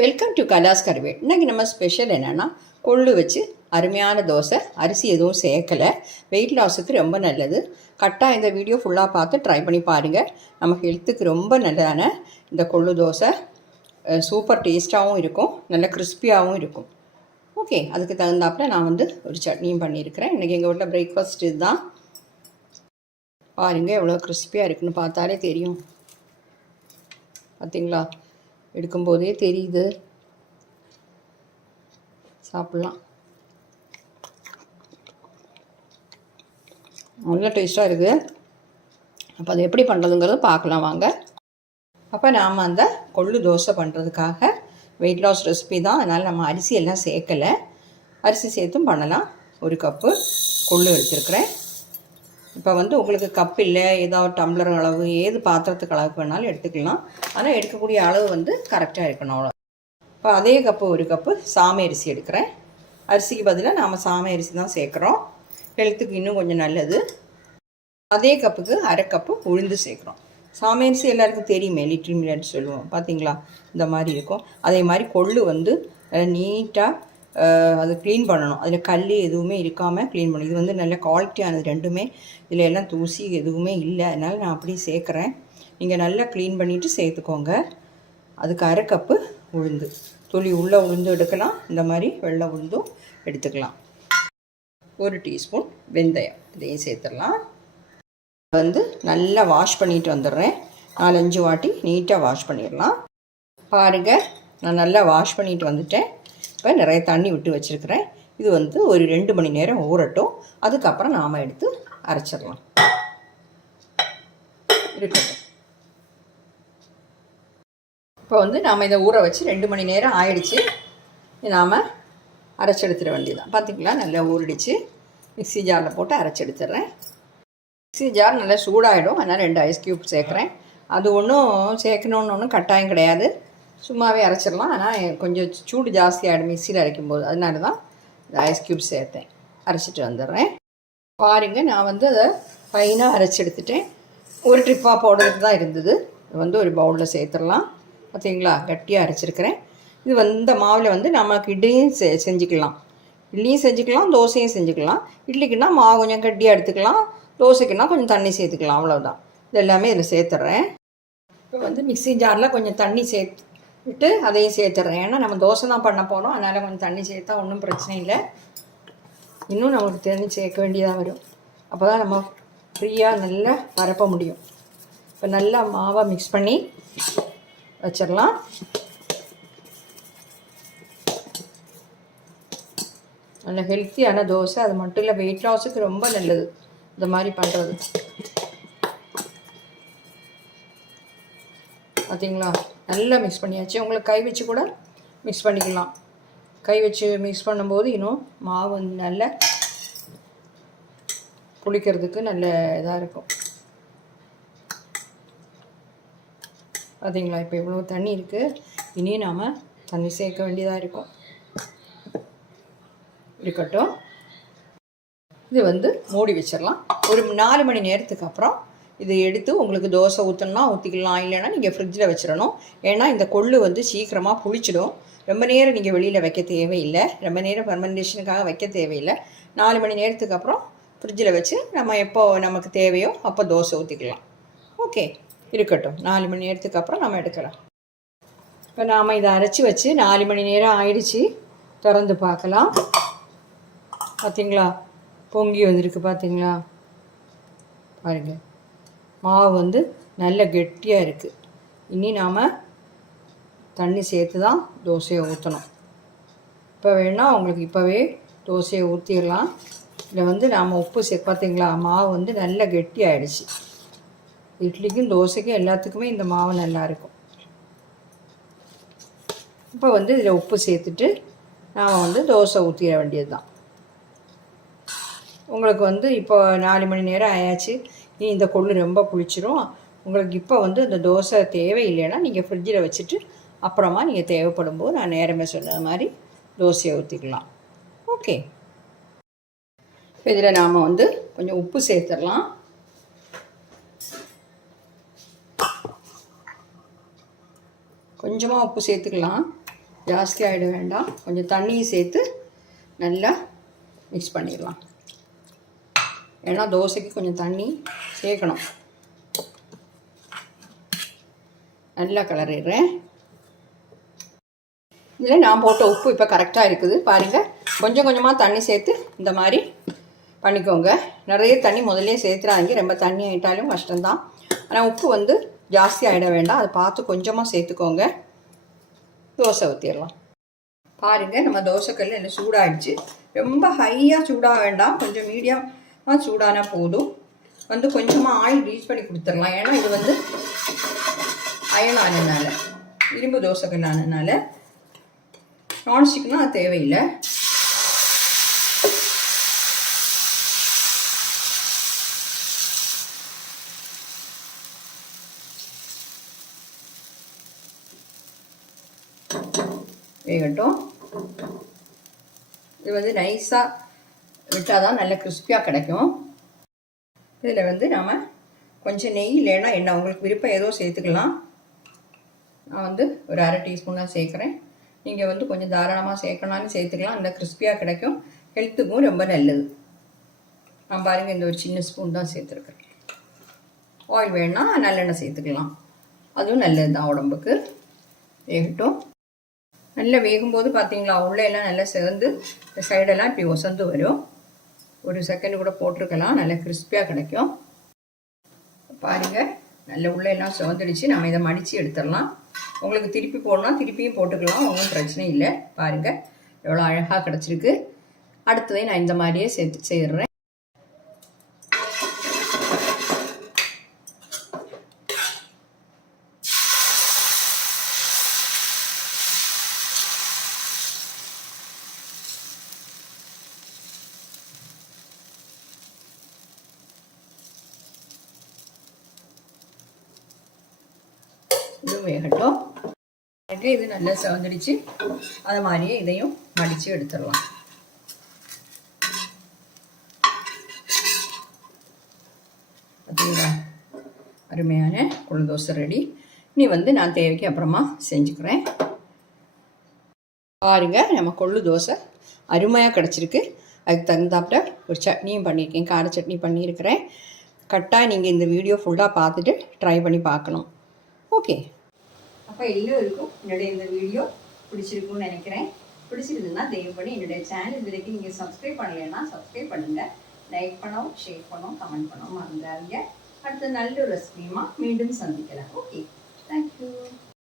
Welcome to கலாஸ் கருவேட். இன்றைக்கி நம்ம special என்னென்னா கொள்ளு வச்சு அருமையான தோசை. அரிசி எதுவும் சேர்க்கலை. வெயிட் லாஸுக்கு ரொம்ப நல்லது. கரெக்டாக இந்த வீடியோ ஃபுல்லாக பார்த்து ட்ரை பண்ணி பாருங்கள். நம்ம ஹெல்த்துக்கு ரொம்ப நல்லதான இந்த கொள்ளு தோசை சூப்பர் டேஸ்ட்டாகவும் இருக்கும், நல்ல கிறிஸ்பியாகவும் இருக்கும். ஓகே, அதுக்கு தகுந்தாப்பில் நான் ஒரு சட்னியும் பண்ணியிருக்கிறேன். இன்றைக்கி எங்கள் வீட்டில் பிரேக்ஃபாஸ்ட் இதுதான். பாருங்கள் எவ்வளோ கிறிஸ்பியாக இருக்குன்னு பார்த்தாலே தெரியும். பார்த்திங்களா, எடுக்கும்போதே தெரியுது. சாப்பிட்லாம். நல்ல டேஸ்ட்டாக இருக்குது. அப்போ அது எப்படி பண்ணுறதுங்கிறத பார்க்கலாம் வாங்க. அப்போ நாம் அந்த கொள்ளு தோசை பண்ணுறதுக்காக வெயிட் லாஸ் ரெசிபி தான். அதனால் நம்ம அரிசி எல்லாம் சேர்க்கலை. அரிசி சேர்த்தும் பண்ணலாம். 1 கப்பு கொள்ளு எடுத்துருக்குறேன். இப்போ உங்களுக்கு கப் இல்லை, ஏதாவது டம்ளர் அளவு, ஏது பாத்திரத்துக்கு அளவுக்கு வேணாலும் எடுத்துக்கலாம். ஆனால் எடுக்கக்கூடிய அளவு கரெக்டாக இருக்கணும், அவ்வளோ. இப்போ அதே கப்பு 1 கப்பு சாமை அரிசி எடுக்கிறேன். அரிசிக்கு பதிலாக நாம் சாமை அரிசி தான் சேர்க்குறோம். ஹெல்த்துக்கு இன்னும் கொஞ்சம் நல்லது. அதே கப்புக்கு 1/2 கப்பு உளுந்து சேர்க்குறோம். சாமை அரிசி எல்லாருக்கும் தெரியுமே, லிட்டில் மில்லட் சொல்லுவோம். பார்த்திங்களா, இந்த மாதிரி இருக்கும். அதே மாதிரி கொள்ளு நீட்டாக அது க்ளீன் பண்ணணும். அதில் கல் எதுவுமே இருக்காமல் க்ளீன் பண்ணணும். இது நல்ல குவாலிட்டியானது ரெண்டுமே. இதில் எல்லாம் தூசி எதுவுமே இல்லை. அதனால் நான் அப்படியே சேர்க்குறேன். நீங்கள் நல்லா க்ளீன் பண்ணிவிட்டு சேர்த்துக்கோங்க. அதுக்கு 1/2 கப்பு உளுந்து, துளி உள்ள உளுந்து எடுக்கலாம். இந்த மாதிரி வெள்ளை உளுந்தும் எடுத்துக்கலாம். 1 டீஸ்பூன் வெந்தயம், இதையும் சேர்த்துடலாம். நல்லா வாஷ் பண்ணிட்டு வந்துடுறேன். 4-5 வாட்டி நீட்டாக வாஷ் பண்ணிடலாம். பாருங்கள், நான் நல்லா வாஷ் பண்ணிட்டு வந்துட்டேன். இப்போ நிறைய தண்ணி விட்டு வச்சுருக்கிறேன். இது ஒரு 2 மணி நேரம் ஊறட்டும். அதுக்கப்புறம் நாம் எடுத்து அரைச்சிடலாம். இருக்கட்டும். இப்போ நாம் இதை ஊற வச்சு 2 மணி நேரம் ஆயிடுச்சு. நாம் அரைச்சி எடுத்துட வேண்டியதான். பார்த்திங்களா, நல்லா ஊறிடுச்சு. மிக்ஸி ஜாரில் போட்டு அரைச்சி எடுத்துடுறேன். மிக்ஸி ஜார் நல்லா சூடாகிடும். அதனால் 2 ஐஸ் க்யூப் சேர்க்குறேன். அது ஒன்றும் சேர்க்கணுன்னு கட்டாயம் கிடையாது. சும்மாவே அரைச்சிடலாம். ஆனால் கொஞ்சம் சூடு ஜாஸ்தியாகிடும் மிக்ஸியில் அரைக்கும்போது. அதனால தான் இந்த ஐஸ் க்யூப் சேர்த்தேன். அரைச்சிட்டு வந்துடுறேன். பாருங்கள், நான் அதை ஃபைனாக அரைச்சி எடுத்துட்டேன். ஒரு ட்ரிப்பாக போடுறது தான் இருந்தது. இது ஒரு பவுலில் சேர்த்துடலாம். பார்த்தீங்களா, கட்டியாக அரைச்சிருக்கிறேன். இது இந்த மாவில் நமக்கு இட்லியும் செஞ்சுக்கலாம். இட்லியும் செஞ்சுக்கலாம், தோசையும் செஞ்சுக்கலாம். இட்லிக்குன்னா மாவு கொஞ்சம் கட்டியாக எடுத்துக்கலாம், தோசைக்குன்னா கொஞ்சம் தண்ணி சேர்த்துக்கலாம். அவ்வளோதான். இது எல்லாமே இதில் சேர்த்துட்றேன். இப்போ மிக்ஸி ஜாரில் கொஞ்சம் தண்ணி விட்டு அதையும் சேர்த்துட்றேன். ஏன்னா நம்ம தோசை தான் பண்ண போகிறோம். அதனால் கொஞ்சம் தண்ணி சேர்த்தா ஒன்றும் பிரச்சனை இல்லை. இன்னும் நமக்கு தண்ணி சேர்க்க வேண்டியதாக வரும். அப்போ தான் நம்ம ஃப்ரீயாக நல்லா பரப்ப முடியும். இப்போ நல்லா மாவை மிக்ஸ் பண்ணி வச்சிடலாம். நல்ல ஹெல்த்தியான தோசை. அது மட்டும் இல்லை, வெயிட் லாஸுக்கு ரொம்ப நல்லது இந்த மாதிரி பண்ணுறது. பார்த்திங்களா, நல்லா மிக்ஸ் பண்ணியாச்சு. உங்களுக்கு கை வச்சு கூட மிக்ஸ் பண்ணிக்கலாம். கை வச்சு மிக்ஸ் பண்ணும்போது இன்னும் மாவு நல்லா புளிக்கிறதுக்கு நல்ல இதாக இருக்கும். பார்த்திங்களா, இப்போ இவ்வளோ தண்ணி இருக்குது. இனியும் நாம் தண்ணி சேர்க்க வேண்டியதாக இருக்கும். இருக்கட்டும். இது மூடி வச்சிடலாம். ஒரு 4 மணி நேரத்துக்கு அப்புறம் இது எடுத்து உங்களுக்கு தோசை ஊற்றணும்னா ஊற்றிக்கலாம். இல்லைன்னா நீங்கள் ஃப்ரிட்ஜில் வச்சிடணும். ஏன்னா இந்த கொள்ளு சீக்கிரமாக புளிச்சிடும். ரொம்ப நேரம் நீங்கள் வெளியில் வைக்க தேவையில்லை. ரொம்ப நேரம் ஃபெர்மெண்டேஷனுக்காக வைக்க தேவையில்லை. 4 மணி நேரத்துக்கு அப்புறம் ஃப்ரிட்ஜில் வச்சு நம்ம எப்போ நமக்கு தேவையோ அப்போ தோசை ஊற்றிக்கலாம். ஓகே, இருக்கட்டும். 4 மணி நேரத்துக்கு அப்புறம் நம்ம எடுக்கலாம். இப்போ நாம் இதை அரைச்சி வச்சு 4 மணி நேரம் ஆயிடுச்சு. திறந்து பார்க்கலாம். பார்த்திங்களா, பொங்கி வந்திருக்கு. பார்த்திங்களா, பாருங்கள், மாவு நல்ல கெட்டியாக இருக்குது. இனி நாம் தண்ணி சேர்த்து தான் தோசையை ஊற்றணும். இப்போ வேணால் உங்களுக்கு இப்போவே தோசையை ஊற்றிடலாம். இதில் நாம் உப்பு பார்த்திங்களா, மாவு நல்ல கெட்டி ஆகிடுச்சு. இட்லிக்கும் தோசைக்கும் எல்லாத்துக்குமே இந்த மாவு நல்லாயிருக்கும். இப்போ இதில் உப்பு சேர்த்துட்டு நாம் தோசை ஊற்றிட வேண்டியது தான். உங்களுக்கு இப்போ 4 மணி நேரம் ஆயாச்சு. இனி இந்த கொள்ளு ரொம்ப புளிச்சிரும். உங்களுக்கு இப்போ இந்த தோசை தேவையில்லைன்னா நீங்கள் ஃப்ரிட்ஜில் வச்சுட்டு அப்புறமா நீங்கள் தேவைப்படும் போது நான் நேரமே சொன்ன மாதிரி தோசையை ஊற்றிக்கலாம். ஓகே, இப்போ இதில் நாம் கொஞ்சம் உப்பு சேர்த்துடலாம். கொஞ்சமாக உப்பு சேர்த்துக்கலாம். ஜாஸ்தி ஆகிட வேண்டாம். கொஞ்சம் தண்ணியும் சேர்த்து நல்லா மிக்ஸ் பண்ணிடலாம். ஏன்னா தோசைக்கு கொஞ்சம் தண்ணி சேர்க்கணும். நல்லா கிளறிடுறேன். இதில் நான் போட்ட உப்பு இப்போ கரெக்டாக இருக்குது பாருங்கள். கொஞ்சம் கொஞ்சமாக தண்ணி சேர்த்து இந்த மாதிரி பண்ணிக்கோங்க. நிறைய தண்ணி முதல்ல சேர்த்துறாங்க, ரொம்ப தண்ணி ஆகிட்டாலும் கஷ்டம்தான். ஆனால் உப்பு வந்து ஜாஸ்தி ஆகிட வேண்டாம், அதை பார்த்து கொஞ்சமாக சேர்த்துக்கோங்க. தோசை ஊற்றிடலாம். பாருங்கள், நம்ம தோசைக்கல் எல்லாம் சூடாகிடுச்சு. ரொம்ப ஹையாக சூடாக வேண்டாம், கொஞ்சம் மீடியமாக சூடானா போதும். வந்து கொஞ்சமாக ஆயில் ரீச் பண்ணி கொடுத்துடலாம். ஏன்னா இது வந்து அயன் ஆனதுனால, இரும்பு தோசைக்கல் ஆனதுனால. நான்ஸ்டிக்னால் அது தேவையில்லை. வேகட்டும். இது வந்து நைஸாக விட்டால் தான் நல்ல கிறிஸ்பியாக கிடைக்கும். இதில் வந்து நாம் கொஞ்சம் நெய் இல்லைன்னா எண்ணெய் உங்களுக்கு விருப்பம் ஏதோ சேர்த்துக்கலாம். நான் வந்து ஒரு 1/2 டீஸ்பூன் தான் சேர்க்குறேன். நீங்கள் வந்து கொஞ்சம் தாராளமாக சேர்க்கலான்னு சேர்த்துக்கலாம். இந்த கிறிஸ்பியாக கிடைக்கும், ஹெல்த்துக்கும் ரொம்ப நல்லது. நான் பாருங்கள் இந்த ஒரு சின்ன ஸ்பூன் தான் சேர்த்துருக்குறேன். ஆயில் வேணால் நல்லெண்ணெய் சேர்த்துக்கலாம், அதுவும் நல்லது தான் உடம்புக்கு. வேகட்டும். நல்லா வேகும்போது பார்த்தீங்களா, உள்ளே எல்லாம் நல்லா சேர்ந்து இந்த சைடெல்லாம் இப்படி ஒசந்து வரும். ஒரு செகண்ட் கூட போட்டிருக்கலாம், நல்லா கிறிஸ்பியாக கிடைக்கும். பாருங்கள், நல்ல உள்ளே எல்லாம் சிவந்துடுச்சு. நம்ம இதை மடித்து எடுத்துடலாம். உங்களுக்கு திருப்பி போடணும், திருப்பியும் போட்டுக்கலாம், ஒன்றும் பிரச்சனை இல்லை. பாருங்கள் எவ்வளோ அழகாக கிடச்சிருக்கு. அடுத்ததை நான் இந்த மாதிரியே செய்கிறேன். இது வேகட்டும். இது நல்லா சிவந்துடுச்சு. அது மாதிரியே இதையும் மடித்து எடுத்துடலாம். பார்த்தீங்களா, அருமையான கொள்ளு தோசை ரெடி. இனி வந்து நான் தேவைக்கு அப்புறமா செஞ்சுக்கிறேன். பாருங்க, நம்ம கொள்ளு தோசை அருமையாக கிடச்சிருக்கு. அதுக்கு தகுந்தாப்புல ஒரு சட்னியும் பண்ணியிருக்கேன், கார சட்னி பண்ணியிருக்கிறேன். கட்டாயம் நீங்கள் இந்த வீடியோ ஃபுல்லாக பார்த்துட்டு ட்ரை பண்ணி பார்க்கணும். ஓகே, அப்போ எல்லோருக்கும் என்னுடைய இந்த வீடியோ பிடிச்சிருக்குன்னு நினைக்கிறேன். பிடிச்சிருந்துன்னா தயவு பண்ணி என்னுடைய சேனல் இதுவரைக்கும் நீங்கள் சப்ஸ்கிரைப் பண்ணலைன்னா சப்ஸ்கிரைப் பண்ணுங்கள். லைக் பண்ணவும், ஷேர் பண்ணவும், கமெண்ட் பண்ணவும் மறந்துடாதீங்க. அடுத்த நல்ல ரெசிபியுமா மீண்டும் சந்திக்கலாம். Okay, thank you.